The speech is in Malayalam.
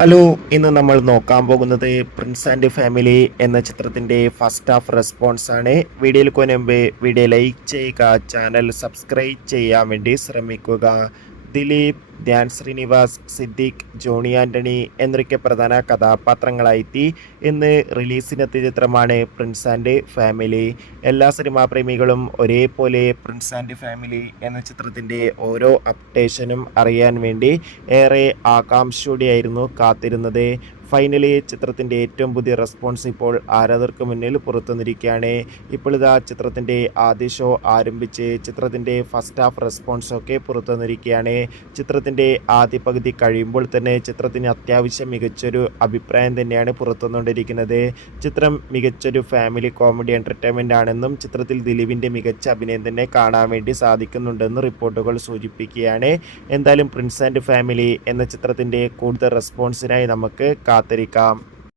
ഹലോ, ഇന്ന് നമ്മൾ നോക്കാൻ പോകുന്നത് പ്രിൻസ് ആൻഡ് ഫാമിലി എന്ന ചിത്രത്തിൻ്റെ ഫസ്റ്റ് ഹാഫ് റെസ്പോൺസ് ആണ്. വീഡിയോയിൽ മുൻപ് വീഡിയോ ലൈക്ക് ചെയ്യുക, ചാനൽ സബ്സ്ക്രൈബ് ചെയ്യാൻ വേണ്ടി ശ്രമിക്കുക. ദിലീപ്, ധ്യാൻ ശ്രീനിവാസ്, സിദ്ദിഖ്, ജോണി ആൻ്റണി എന്നൊക്കെ പ്രധാന കഥാപാത്രങ്ങളായെത്തി ഇന്ന് റിലീസിനെത്തിയ ചിത്രമാണ് പ്രിൻസ് ആൻഡ് ഫാമിലി. എല്ലാ സിനിമാ പ്രേമികളും ഒരേപോലെ പ്രിൻസ് ആൻഡ് ഫാമിലി എന്ന ചിത്രത്തിൻ്റെ ഓരോ അപ്ഡേഷനും അറിയാൻ വേണ്ടി ഏറെ ആകാംക്ഷയോടെയായിരുന്നു കാത്തിരുന്നത്. ഫൈനലി ചിത്രത്തിൻ്റെ ഏറ്റവും പുതിയ റെസ്പോൺസ് ഇപ്പോൾ ആരാധകർക്ക് മുന്നിൽ പുറത്തുവന്നിരിക്കുകയാണ്. ഇപ്പോൾ ഇതാ ചിത്രത്തിൻ്റെ ആദ്യ ഷോ ആരംഭിച്ച് ചിത്രത്തിൻ്റെ ഫസ്റ്റ് ഹാഫ് റെസ്പോൺസൊക്കെ പുറത്തുവന്നിരിക്കുകയാണ്. ചിത്രത്തിൻ്റെ ആദ്യ പകുതി കഴിയുമ്പോൾ തന്നെ ചിത്രത്തിന് അത്യാവശ്യം മികച്ചൊരു അഭിപ്രായം തന്നെയാണ് പുറത്തുവന്നുകൊണ്ടിരിക്കുന്നത്. ചിത്രം മികച്ചൊരു ഫാമിലി കോമഡി എൻ്റർടൈൻമെൻ്റ് ആണെന്നും ചിത്രത്തിൽ ദിലീപിൻ്റെ മികച്ച അഭിനയം തന്നെ കാണാൻ വേണ്ടി സാധിക്കുന്നുണ്ടെന്ന് റിപ്പോർട്ടുകൾ സൂചിപ്പിക്കുകയാണ്. എന്തായാലും പ്രിൻസ് ആൻഡ് ഫാമിലി എന്ന ചിത്രത്തിൻ്റെ കൂടുതൽ റെസ്പോൺസിനായി നമുക്ക് കാത്തിരിക്കാം.